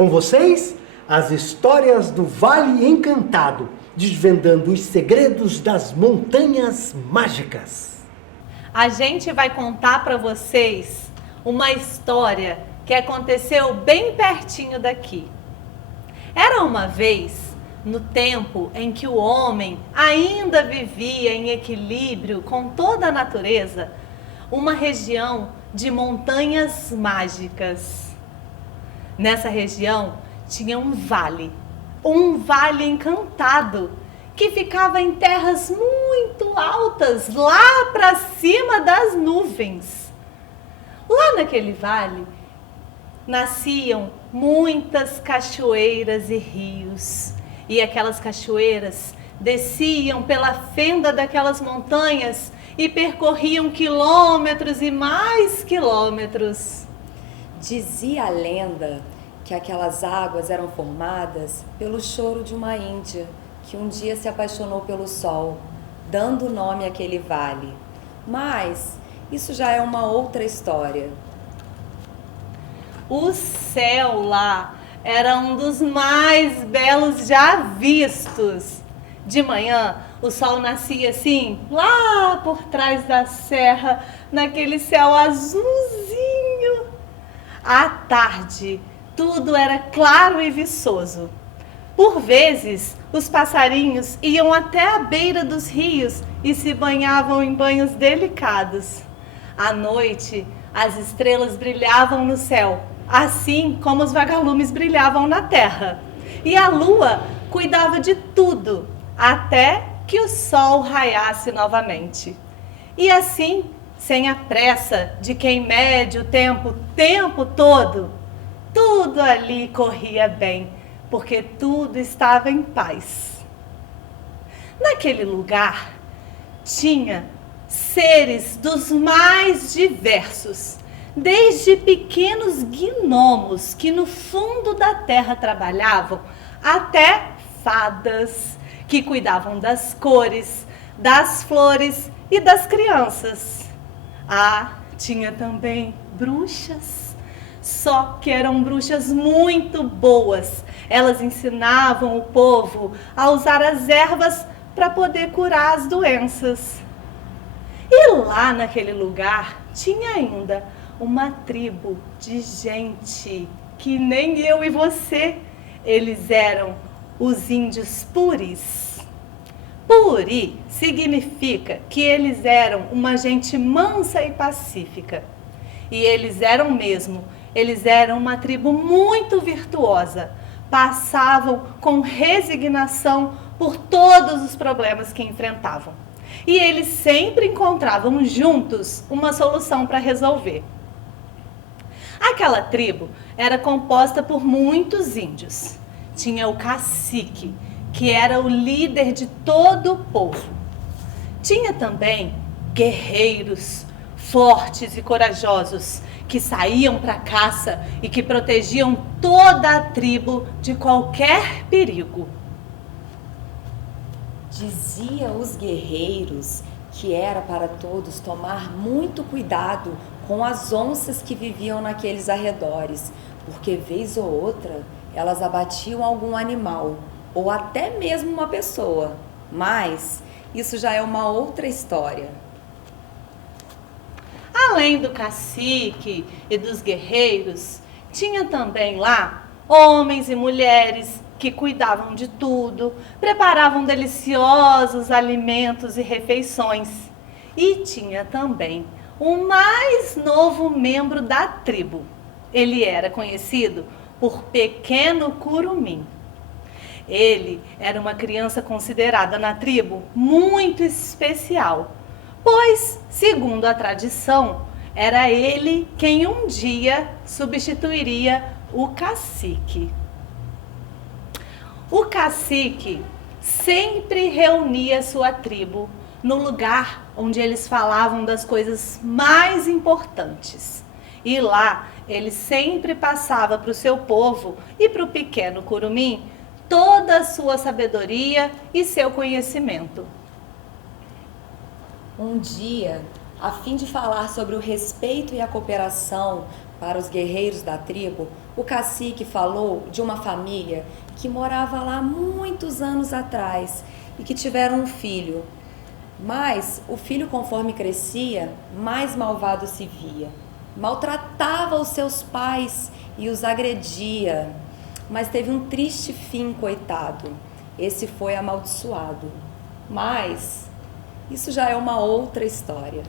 Com vocês, as histórias do Vale Encantado, desvendando os segredos das montanhas mágicas. A gente vai contar para vocês uma história que aconteceu bem pertinho daqui. Era uma vez, no tempo em que o homem ainda vivia em equilíbrio com toda a natureza, uma região de montanhas mágicas. Nessa região tinha um vale encantado, que ficava em terras muito altas, lá para cima das nuvens. Lá naquele vale nasciam muitas cachoeiras e rios, e aquelas cachoeiras desciam pela fenda daquelas montanhas e percorriam quilômetros e mais quilômetros. Dizia a lenda que aquelas águas eram formadas pelo choro de uma índia que um dia se apaixonou pelo sol, dando nome àquele vale. Mas isso já é uma outra história. O céu lá era um dos mais belos já vistos. De manhã, o sol nascia assim, lá por trás da serra, naquele céu azulzinho. À tarde, tudo era claro e viçoso. Por vezes, os passarinhos iam até a beira dos rios e se banhavam em banhos delicados. À noite, as estrelas brilhavam no céu, assim como os vagalumes brilhavam na terra. E a lua cuidava de tudo, até que o sol raiasse novamente. E assim, sem a pressa de quem mede o tempo todo, tudo ali corria bem, porque tudo estava em paz. Naquele lugar tinha seres dos mais diversos, desde pequenos gnomos que no fundo da terra trabalhavam, até fadas que cuidavam das cores, das flores e das crianças. Ah, tinha também bruxas, só que eram bruxas muito boas. Elas ensinavam o povo a usar as ervas para poder curar as doenças. E lá naquele lugar tinha ainda uma tribo de gente que nem eu e você. Eles eram os índios puris. Puri significa que eles eram uma gente mansa e pacífica. E eles eram mesmo, eles eram uma tribo muito virtuosa. Passavam com resignação por todos os problemas que enfrentavam. E eles sempre encontravam juntos uma solução para resolver. Aquela tribo era composta por muitos índios. Tinha o cacique, que era o líder de todo o povo. Tinha também guerreiros fortes e corajosos que saíam para a caça e que protegiam toda a tribo de qualquer perigo. Dizia os guerreiros que era para todos tomar muito cuidado com as onças que viviam naqueles arredores, porque vez ou outra elas abatiam algum animal ou até mesmo uma pessoa. Mas isso já é uma outra história. Além do cacique e dos guerreiros, tinha também lá homens e mulheres que cuidavam de tudo, preparavam deliciosos alimentos e refeições. E tinha também o mais novo membro da tribo. Ele era conhecido por Pequeno Curumim. Ele era uma criança considerada na tribo muito especial, pois, segundo a tradição, era ele quem um dia substituiria o cacique. O cacique sempre reunia sua tribo no lugar onde eles falavam das coisas mais importantes. E lá ele sempre passava para o seu povo e para o Pequeno Curumim toda a sua sabedoria e seu conhecimento. Um dia, a fim de falar sobre o respeito e a cooperação para os guerreiros da tribo, o cacique falou de uma família que morava lá muitos anos atrás e que tiveram um filho. Mas o filho, conforme crescia, mais malvado se via. Maltratava os seus pais e os agredia. Mas teve um triste fim, coitado. Esse foi amaldiçoado. Mas isso já é uma outra história.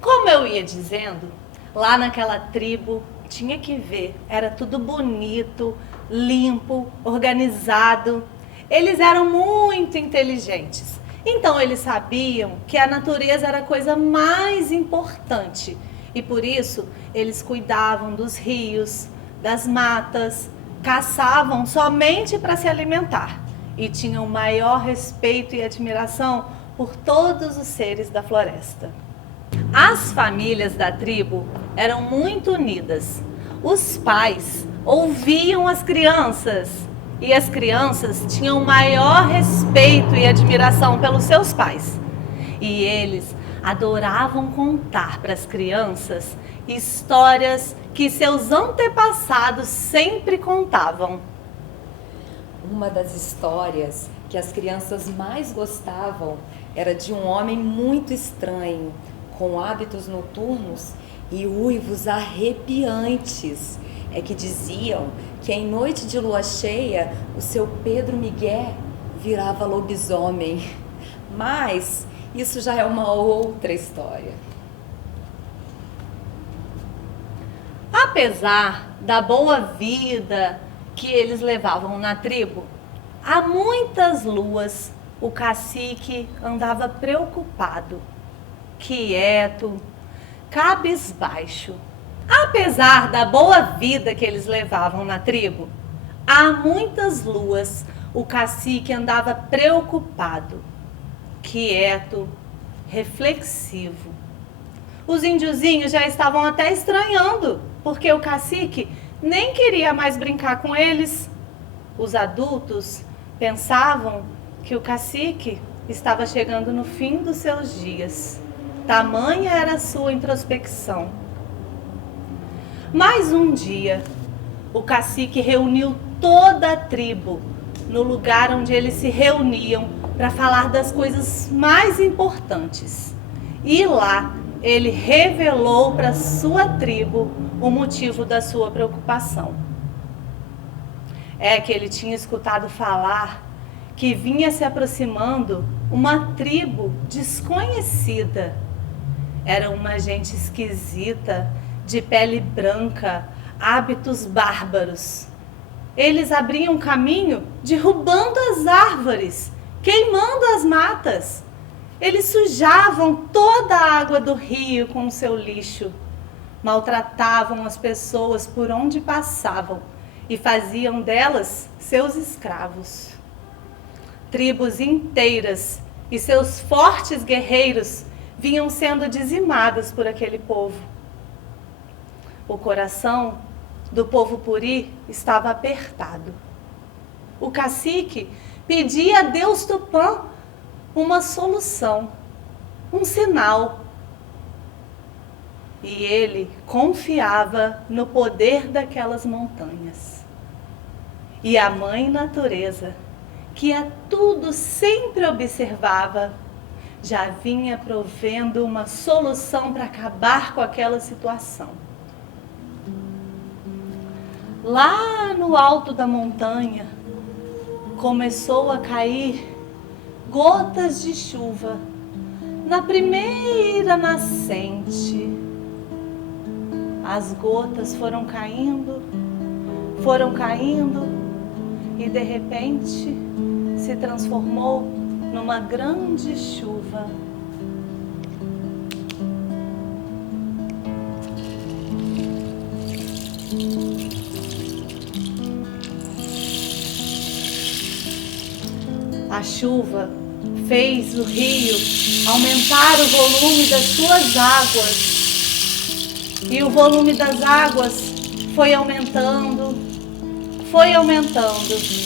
Como eu ia dizendo, lá naquela tribo, tinha que ver, era tudo bonito, limpo, organizado. Eles eram muito inteligentes. Então eles sabiam que a natureza era a coisa mais importante. E por isso eles cuidavam dos rios, das matas, caçavam somente para se alimentar. E tinham maior respeito e admiração por todos os seres da floresta. As famílias da tribo eram muito unidas. Os pais ouviam as crianças e as crianças tinham maior respeito e admiração pelos seus pais. E eles adoravam contar para as crianças histórias que seus antepassados sempre contavam. Uma das histórias que as crianças mais gostavam era de um homem muito estranho, com hábitos noturnos e uivos arrepiantes. É que diziam que em noite de lua cheia, o seu Pedro Miguel virava lobisomem. Mas isso já é uma outra história. Apesar da boa vida que eles levavam na tribo, há muitas luas o cacique andava preocupado, quieto, cabisbaixo. Apesar da boa vida que eles levavam na tribo, há muitas luas o cacique andava preocupado, quieto, reflexivo. Os índiozinhos já estavam até estranhando, porque o cacique nem queria mais brincar com eles. Os adultos pensavam que o cacique estava chegando no fim dos seus dias. Tamanha era a sua introspecção. Mais um dia, o cacique reuniu toda a tribo no lugar onde eles se reuniam para falar das coisas mais importantes. E lá ele revelou para sua tribo o motivo da sua preocupação. É que ele tinha escutado falar que vinha se aproximando uma tribo desconhecida. Era uma gente esquisita, de pele branca, hábitos bárbaros. Eles abriam caminho derrubando as árvores, queimando as matas. Eles sujavam toda a água do rio com o seu lixo. Maltratavam as pessoas por onde passavam e faziam delas seus escravos. Tribos inteiras e seus fortes guerreiros vinham sendo dizimadas por aquele povo. O coração do povo puri estava apertado. O cacique pedia a Deus Tupã uma solução, um sinal. E ele confiava no poder daquelas montanhas. E a mãe natureza, que a tudo sempre observava, já vinha provendo uma solução para acabar com aquela situação. Lá no alto da montanha, começou a cair gotas de chuva na primeira nascente. As gotas foram caindo e de repente se transformou numa grande chuva. A chuva fez o rio aumentar o volume das suas águas. E o volume das águas foi aumentando, foi aumentando.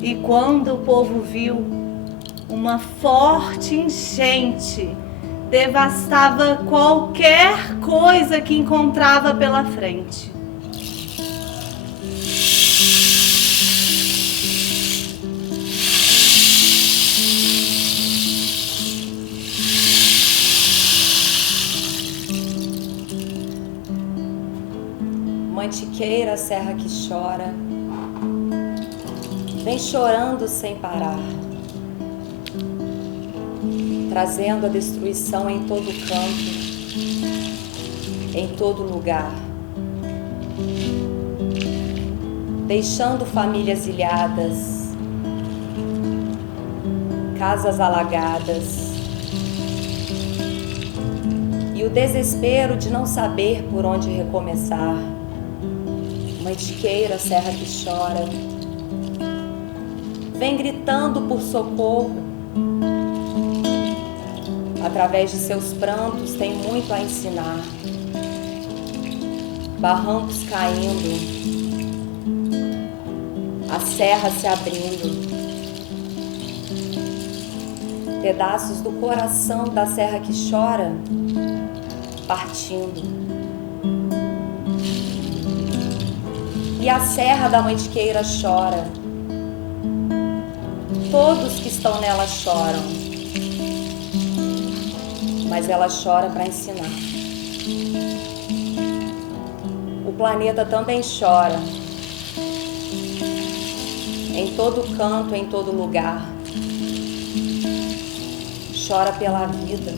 E quando o povo viu uma forte enchente devastava qualquer coisa que encontrava pela frente. Mantiqueira, serra que chora, vem chorando sem parar, trazendo a destruição em todo canto, em todo lugar, deixando famílias ilhadas, casas alagadas, e o desespero de não saber por onde recomeçar. Mantiqueira, serra que chora, vem gritando por socorro. Através de seus prantos tem muito a ensinar. Barrancos caindo, a serra se abrindo, pedaços do coração da serra que chora partindo. E a serra da Mantiqueira chora. Todos que estão nela choram. Mas ela chora para ensinar. O planeta também chora. Em todo canto, em todo lugar. Chora pela vida.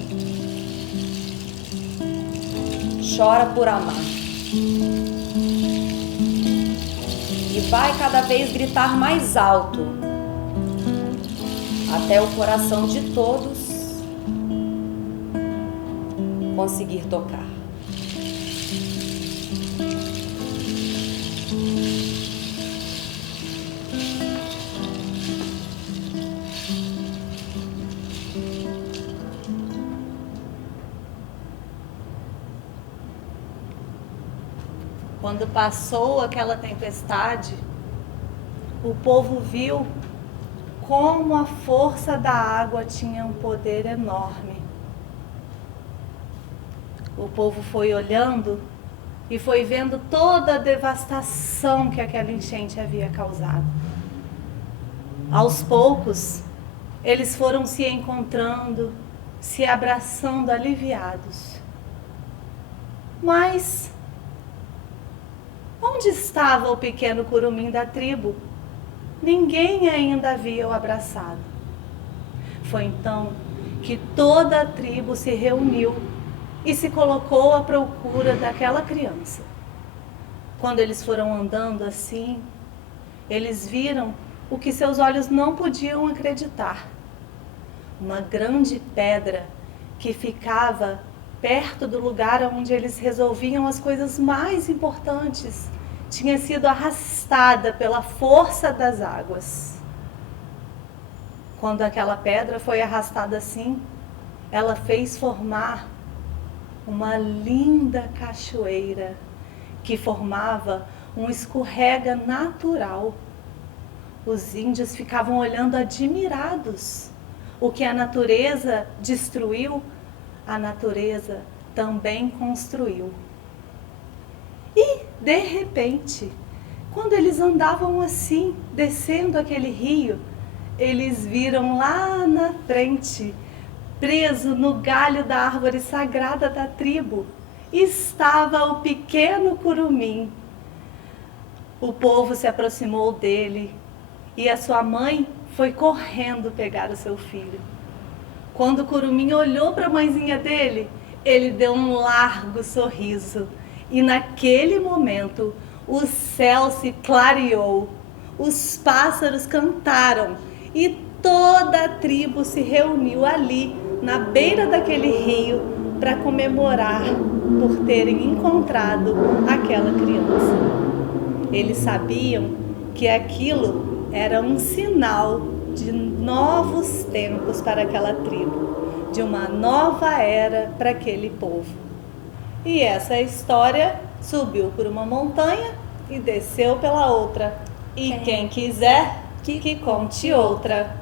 Chora por amar. E vai cada vez gritar mais alto, até o coração de todos conseguir tocar. Quando passou aquela tempestade, o povo viu como a força da água tinha um poder enorme. O povo foi olhando e foi vendo toda a devastação que aquela enchente havia causado. Aos poucos, eles foram se encontrando, se abraçando aliviados. Mas onde estava o pequeno curumim da tribo? Ninguém ainda havia o abraçado. Foi então que toda a tribo se reuniu e se colocou à procura daquela criança. Quando eles foram andando assim, eles viram o que seus olhos não podiam acreditar. Uma grande pedra que ficava perto do lugar onde eles resolviam as coisas mais importantes tinha sido arrastada pela força das águas. Quando aquela pedra foi arrastada assim, ela fez formar uma linda cachoeira que formava um escorrega natural. Os índios ficavam olhando admirados. O que a natureza destruiu, a natureza também construiu. E, de repente, quando eles andavam assim, descendo aquele rio, eles viram lá na frente, preso no galho da árvore sagrada da tribo, estava o pequeno curumim. O povo se aproximou dele e a sua mãe foi correndo pegar o seu filho. Quando o curumim olhou para a mãezinha dele, ele deu um largo sorriso. E naquele momento, o céu se clareou, os pássaros cantaram e toda a tribo se reuniu ali, na beira daquele rio, para comemorar por terem encontrado aquela criança. Eles sabiam que aquilo era um sinal de novos tempos para aquela tribo, de uma nova era para aquele povo. E essa história subiu por uma montanha e desceu pela outra. E quem quiser, que conte outra.